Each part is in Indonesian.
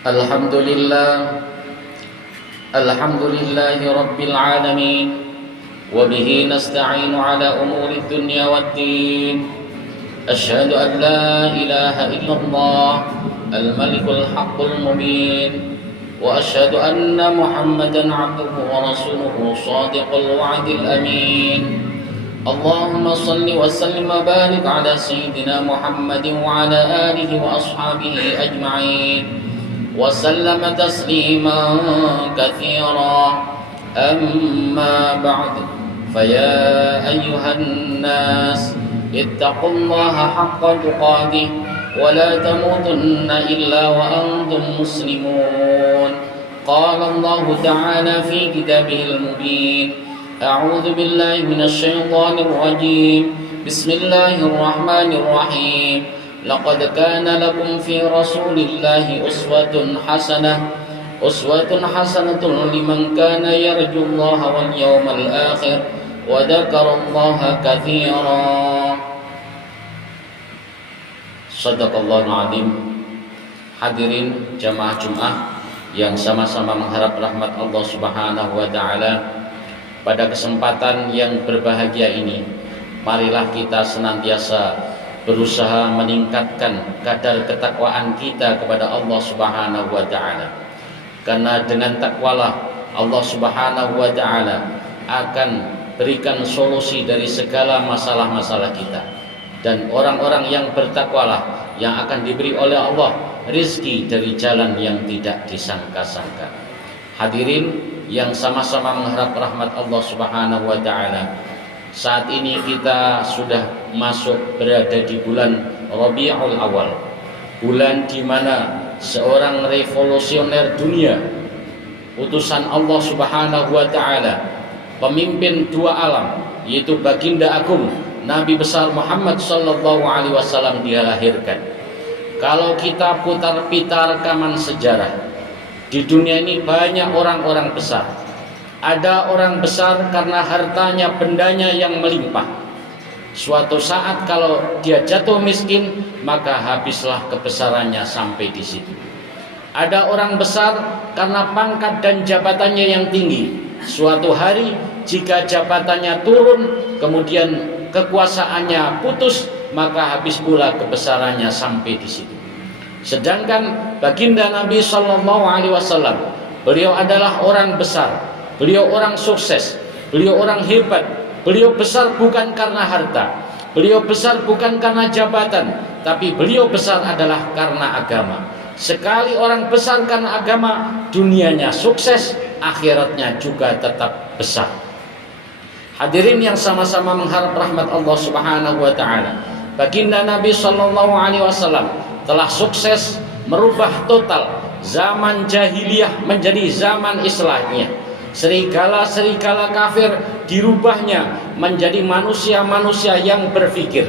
Alhamdulillah, alhamdulillahi rabbil alamin, wa bihi nasta'inu ala umuri dunya waddin. Asyhadu an la ilaha illallah al-malikul haqqul mubin, wa asyhadu anna Muhammadan abduhu wa rasuluhu shadiqul wa'dil amin. Allahumma salli wa sallim wa barik ala sayyidina Muhammadin wa ala alihi wa ashabihi ajma'in. وسلم تسليما كثيرا أما بعد فيا أيها الناس اتقوا الله حق تقاته ولا تموتن إلا وأنتم مسلمون. قال الله تعالى في كتابه المبين: أعوذ بالله من الشيطان الرجيم. بسم الله الرحمن الرحيم. لقد كان لكم في رسول الله أسوة حسنة لمن كان يرجو الله واليوم الآخر وذكر الله كثيرا. Shadaqallahul Azim. Hadirin jamaah Jumat yang sama-sama mengharap rahmat Allah Subhanahu wa taala, pada kesempatan yang berbahagia ini, marilah kita senantiasa berusaha meningkatkan kadar ketakwaan kita kepada Allah Subhanahu wa taala. Karena dengan takwalah Allah Subhanahu wa taala akan berikan solusi dari segala masalah-masalah kita. Dan orang-orang yang bertakwalah yang akan diberi oleh Allah rizki dari jalan yang tidak disangka-sangka. Hadirin yang sama-sama mengharap rahmat Allah Subhanahu wa taala, saat ini kita sudah berada di bulan Rabiul Awal, bulan di mana seorang revolusioner dunia, utusan Allah Subhanahu wa taala, pemimpin dua alam, yaitu baginda agung Nabi besar Muhammad sallallahu alaihi wasallam dilahirkan. Kalau kita putar pita rekaman sejarah, di dunia ini banyak orang-orang besar. Ada orang besar karena hartanya, bendanya yang melimpah. Suatu saat kalau dia jatuh miskin, maka habislah kebesarannya sampai di situ. Ada orang besar karena pangkat dan jabatannya yang tinggi. Suatu hari jika jabatannya turun, kemudian kekuasaannya putus, maka habis pula kebesarannya sampai di situ. Sedangkan baginda Nabi sallallahu alaihi wasallam, beliau adalah orang besar. Beliau orang sukses, beliau orang hebat. Beliau besar bukan karena harta, beliau besar bukan karena jabatan, tapi beliau besar adalah karena agama. Sekali orang besar karena agama, dunianya sukses, akhiratnya juga tetap besar. Hadirin yang sama-sama mengharap rahmat Allah Subhanahu wa taala, baginda Nabi sallallahu alaihi wasallam telah sukses merubah total zaman jahiliyah menjadi zaman Islamiyah. Serigala-serigala kafir dirubahnya menjadi manusia-manusia yang berpikir.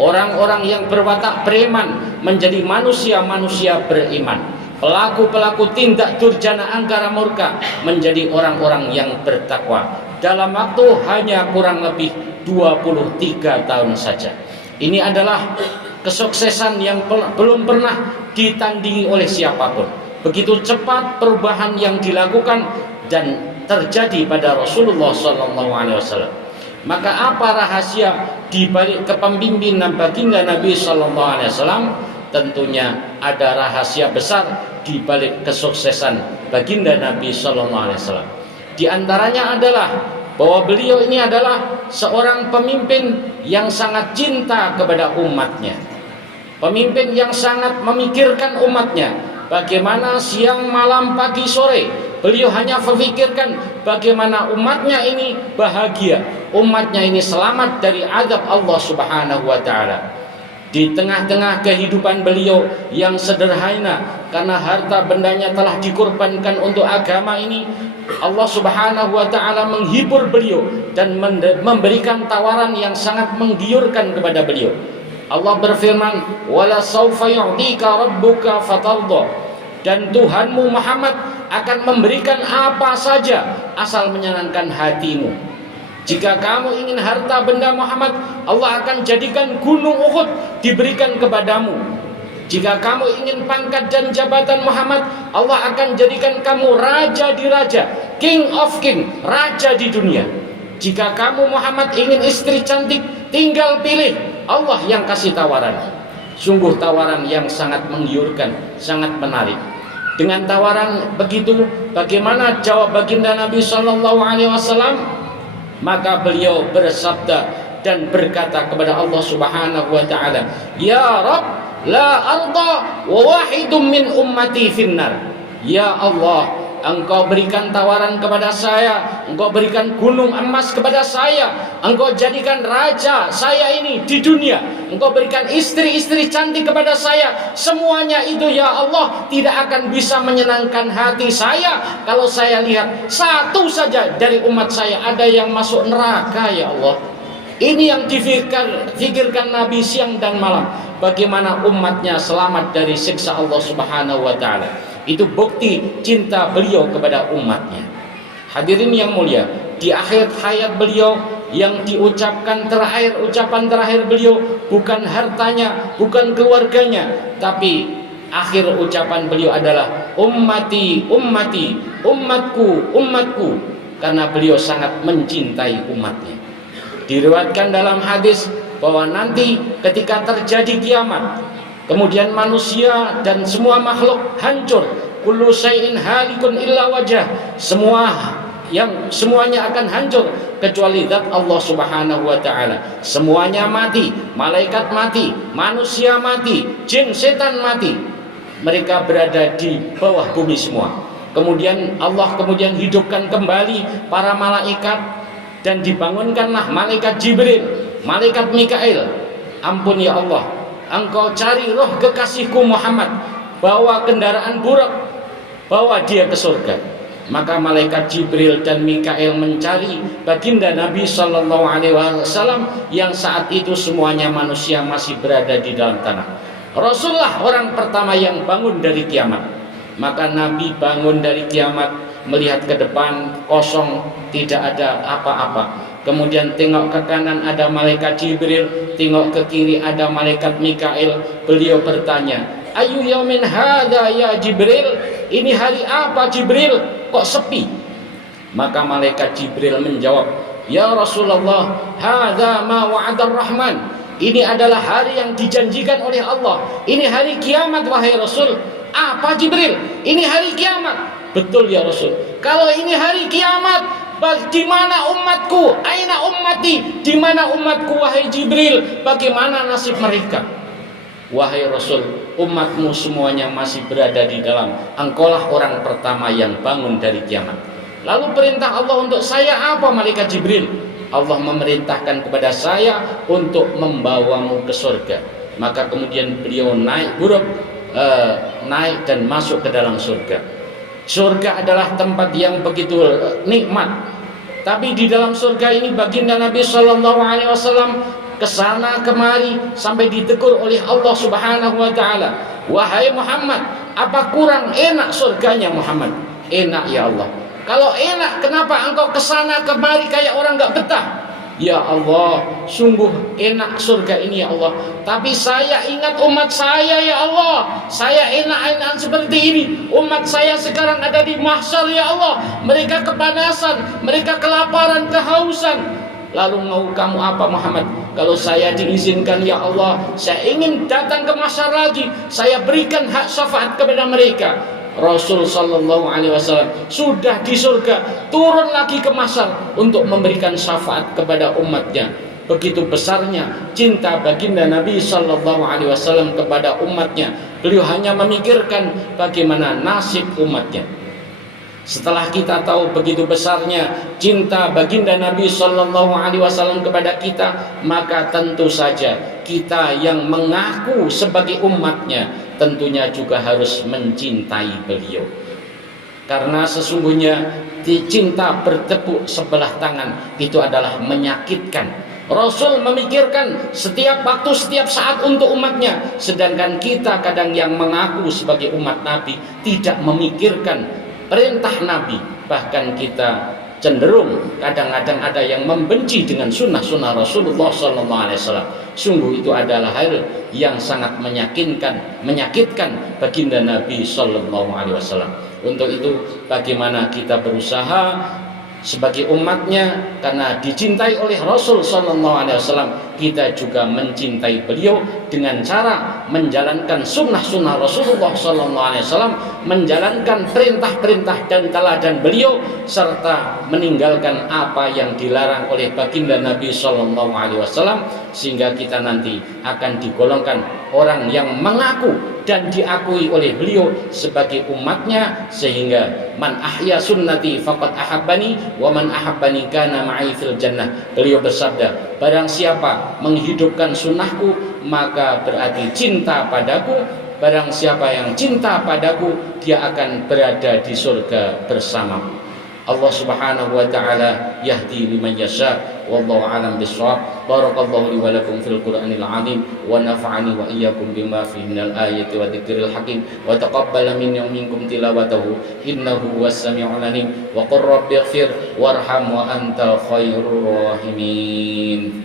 Orang-orang yang berwatak preman menjadi manusia-manusia beriman. Pelaku-pelaku tindak durjana angkara murka menjadi orang-orang yang bertakwa. Dalam waktu hanya kurang lebih 23 tahun saja. Ini adalah kesuksesan yang belum pernah ditandingi oleh siapapun. Begitu cepat perubahan yang dilakukan dan terjadi pada Rasulullah SAW. Maka apa rahasia di balik kepemimpinan baginda Nabi SAW? Tentunya ada rahasia besar di balik kesuksesan baginda Nabi SAW. Di antaranya adalah bahwa beliau ini adalah seorang pemimpin yang sangat cinta kepada umatnya, pemimpin yang sangat memikirkan umatnya. Bagaimana siang, malam, pagi, sore, beliau hanya memikirkan bagaimana umatnya ini bahagia, umatnya ini selamat dari azab Allah Subhanahu wa taala. Di tengah-tengah kehidupan beliau yang sederhana, karena harta bendanya telah dikorbankan untuk agama ini, Allah Subhanahu wa taala menghibur beliau dan memberikan tawaran yang sangat menggiurkan kepada beliau. Allah berfirman, wala saufa yu'tika rabbuka fatardha, dan Tuhanmu Muhammad akan memberikan apa saja asal menyenangkan hatimu. Jika kamu ingin harta benda Muhammad, Allah akan jadikan gunung Uhud diberikan kepadamu. Jika kamu ingin pangkat dan jabatan Muhammad, Allah akan jadikan kamu raja di raja, king of king, raja di dunia. Jika kamu Muhammad ingin istri cantik, tinggal pilih, Allah yang kasih tawaran. Sungguh tawaran yang sangat menggiurkan, sangat menarik. Dengan tawaran begitu, bagaimana jawab baginda Nabi Sallallahu Alaihi Wasallam? Maka beliau bersabda dan berkata kepada Allah Subhanahu Wa Taala, Ya Rabb, la arda wa wahidum min ummati finnar. Ya Allah, Engkau berikan tawaran kepada saya, Engkau berikan gunung emas kepada saya, Engkau jadikan raja saya ini di dunia, Engkau berikan istri-istri cantik kepada saya. Semuanya itu ya Allah tidak akan bisa menyenangkan hati saya kalau saya lihat satu saja dari umat saya ada yang masuk neraka ya Allah. Ini yang difikirkan Nabi siang dan malam, bagaimana umatnya selamat dari siksa Allah Subhanahu wa taala. Itu bukti cinta beliau kepada umatnya. Hadirin yang mulia, di akhir hayat beliau yang diucapkan terakhir, ucapan terakhir beliau bukan hartanya, bukan keluarganya, tapi akhir ucapan beliau adalah ummati, ummati, umatku, umatku, karena beliau sangat mencintai umatnya. Diriwayatkan dalam hadis bahwa nanti ketika terjadi kiamat, kemudian manusia dan semua makhluk hancur, kullu syai'in halikun illa wajah, semuanya akan hancur kecuali zat Allah Subhanahu wa taala. Semuanya mati, malaikat mati, manusia mati, jin setan mati. Mereka berada di bawah bumi semua. Kemudian Allah hidupkan kembali para malaikat dan dibangunkanlah malaikat Jibril, malaikat Mikail. Ampun ya Allah, Engkau cari roh kekasihku Muhammad, bawa kendaraan burak, bawa dia ke surga. Maka malaikat Jibril dan Mikail mencari baginda Nabi Sallallahu Alaihi Wasallam yang saat itu semuanya manusia masih berada di dalam tanah. Rasulullah orang pertama yang bangun dari kiamat. Maka Nabi bangun dari kiamat, melihat ke depan kosong, tidak ada apa-apa. Kemudian tengok ke kanan ada malaikat Jibril, tengok ke kiri ada malaikat Mikail. Beliau bertanya, ayu yaumin hadza ya Jibril? Ini hari apa Jibril? Kok sepi? Maka malaikat Jibril menjawab, ya Rasulullah, hadza ma wa'adar rahman. Ini adalah hari yang dijanjikan oleh Allah. Ini hari kiamat wahai Rasul. Apa Jibril? Ini hari kiamat. Betul ya Rasul. Kalau ini hari kiamat, di mana umatku? Aina ummati? Di mana umatku wahai Jibril? Bagaimana nasib mereka? Wahai Rasul, umatmu semuanya masih berada di dalam. Engkaulah orang pertama yang bangun dari kiamat. Lalu perintah Allah untuk saya apa malaikat Jibril? Allah memerintahkan kepada saya untuk membawamu ke surga. Maka kemudian beliau naik dan masuk ke dalam surga. Surga adalah tempat yang begitu nikmat. Tapi di dalam surga ini baginda Nabi Sallallahu Alaihi Wasallam kesana kemari sampai ditegur oleh Allah Subhanahu Wa Taala. Wahai Muhammad, apa kurang enak surganya Muhammad? Enak ya Allah. Kalau enak, kenapa engkau kesana kemari kayak orang gak betah? Ya Allah, sungguh enak surga ini ya Allah. Tapi saya ingat umat saya ya Allah. Saya enak-enakan seperti ini. Umat saya sekarang ada di mahsyar ya Allah. Mereka kepanasan, mereka kelaparan, kehausan. Lalu mau kamu apa Muhammad? Kalau saya diizinkan ya Allah, saya ingin datang ke mahsyar lagi. Saya berikan hak syafaat kepada mereka. Rasul Sallallahu Alaihi Wasallam sudah di surga, turun lagi ke mahsyar untuk memberikan syafaat kepada umatnya. Begitu besarnya cinta baginda Nabi Sallallahu Alaihi Wasallam kepada umatnya. Beliau hanya memikirkan bagaimana nasib umatnya. Setelah kita tahu begitu besarnya cinta baginda Nabi Sallallahu Alaihi Wasallam kepada kita, maka tentu saja kita yang mengaku sebagai umatnya tentunya juga harus mencintai beliau. Karena sesungguhnya cinta bertepuk sebelah tangan itu adalah menyakitkan. Rasul memikirkan setiap waktu, setiap saat untuk umatnya. Sedangkan kita kadang yang mengaku sebagai umat Nabi tidak memikirkan perintah Nabi. Bahkan kita cenderung kadang-kadang ada yang membenci dengan sunnah-sunnah Rasulullah SAW. Sungguh itu adalah hal yang sangat menyakitkan baginda Nabi SAW. Untuk itu bagaimana kita berusaha sebagai umatnya, karena dicintai oleh Rasul SAW, kita juga mencintai beliau dengan cara menjalankan sunnah-sunnah Rasulullah SAW, menjalankan perintah-perintah dan teladan beliau, serta meninggalkan apa yang dilarang oleh baginda Nabi SAW, sehingga kita nanti akan digolongkan orang yang mengaku dan diakui oleh beliau sebagai umatnya, sehingga man ahya sunnati faqad ahabbani wa man ahabbani kana ma'i fil jannah. Beliau bersabda, barang siapa menghidupkan sunnahku maka berarti cinta padaku, barang siapa yang cinta padaku dia akan berada di surga bersamaku. Allah Subhanahu wa taala yahdi liman yasha wallahu alam bissawab. Barakallahu li wa lakum fil Qur'anil azim wa nafa'ani wa iyyakum bima fihi minal ayati wa dzikril hakim wa taqabbala minni wa minkum tilawatahu innahu huwas samiul alim wa qur rabbighfir warham wa anta khairur rahimin.